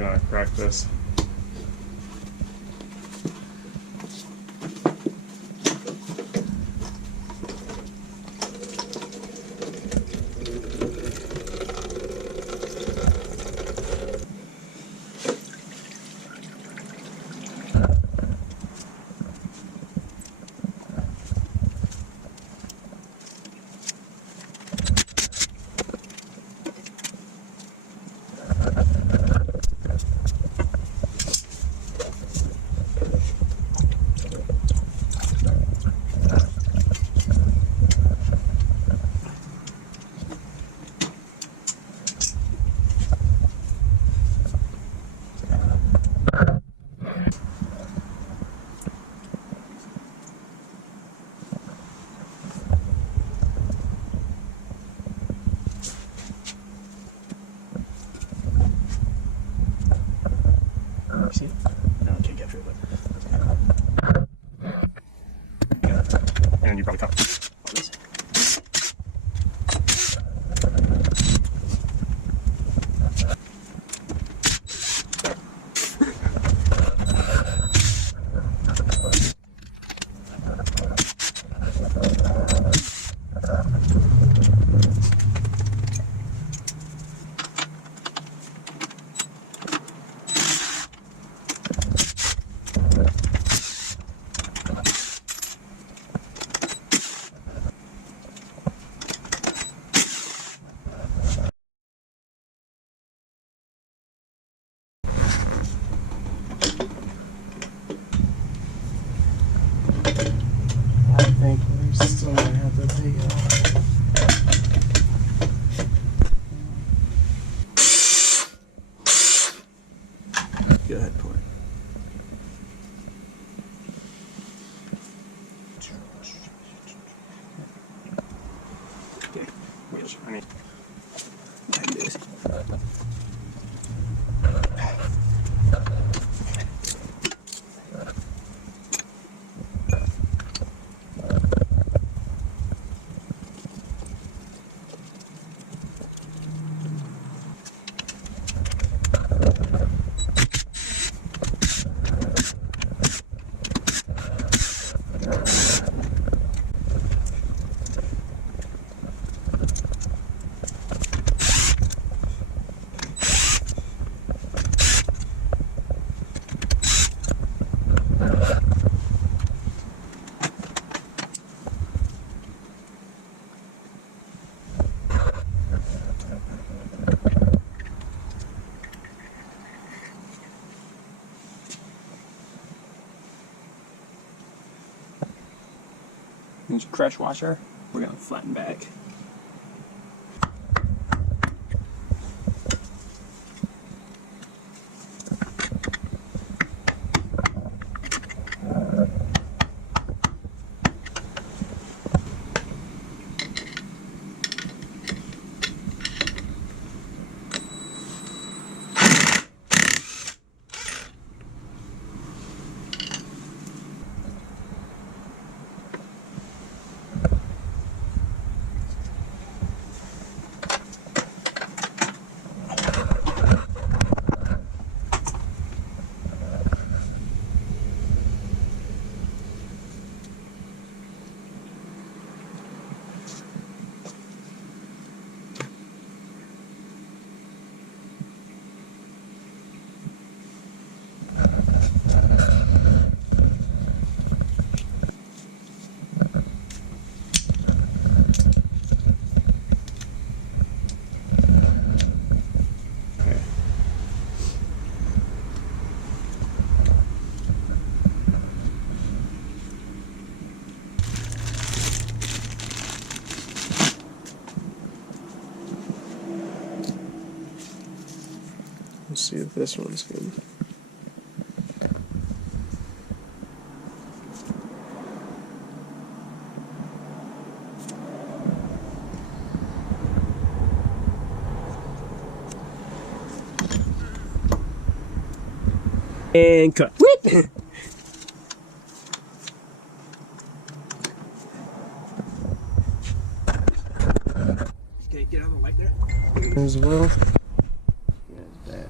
gonna crack this. See? No, I can't capture it, but. And you probably caught it. I think we still might have to take it off. Go ahead, pour it. Okay. Which, I mean, Like this. Use your crush washer. We're gonna flatten back. Let's see if this one's good. And cut. Okay, Get out of the light there. as well. Yeah, that.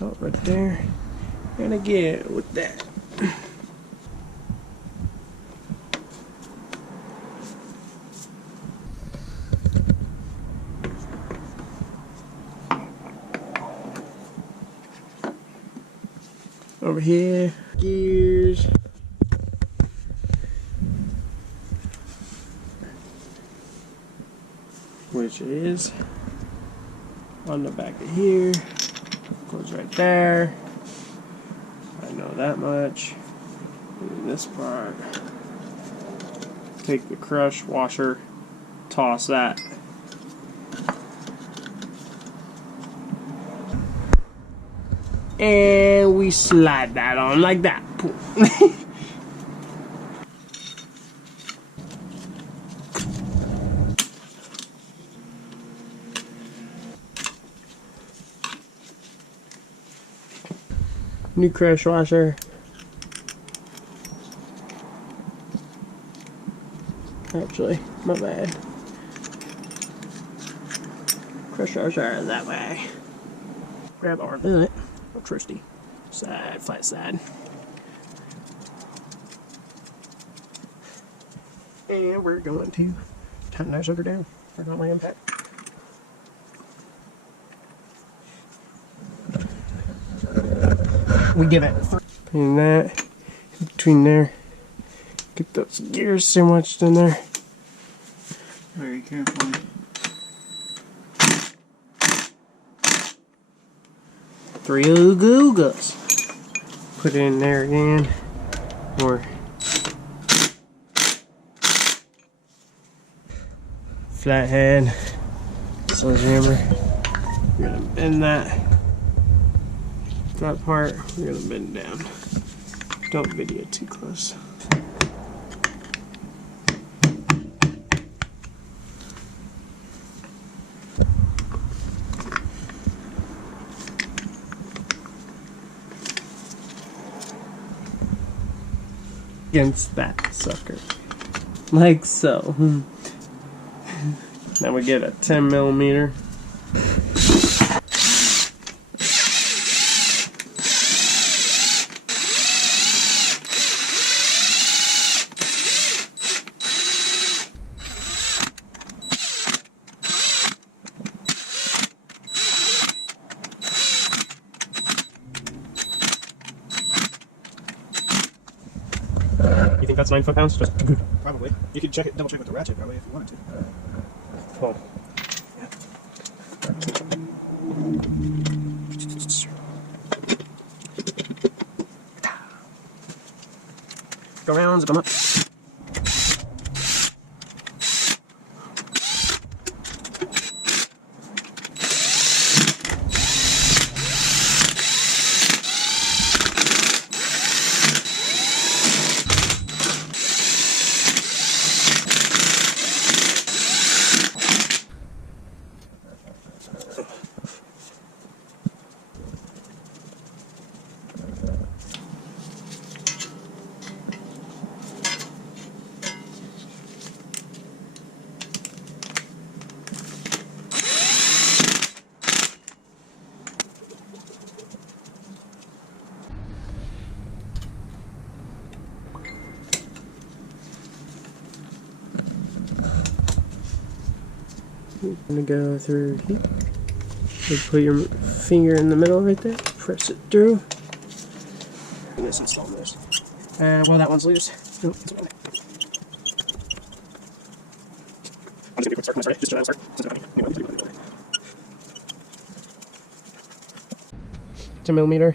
Stop right there. And again with that. Over here, gears. Which is on the back of here. Goes right there. I know that much. And this part. Take the crush washer, toss that. And we slide that on like that. New crush washer. Actually, my bad. Crush washer is that way. Grab our billet. Oh, trusty. Side, flat side. And we're going to tighten our sugar down. Forgot my impact. We give it 3. And that in between there. Get those gears sandwiched in there. Very carefully. 3 oogas. Put it in there again. Or flathead. Sledgehammer. We're gonna bend that part. We're gonna bend down. Don't video too close. Against that sucker, like so. Now we get a 10mm. You think that's 9 foot-pounds? Just Probably. You could check it, double check with the ratchet probably if you wanted to. oh. Go around, zip them up. You're gonna go through here. You put your finger in the middle right there. Press it through. And let's install this. Well, that one's loose. Nope, it's okay. I'm just gonna do a quick start. Can I start it? Just start. 10mm.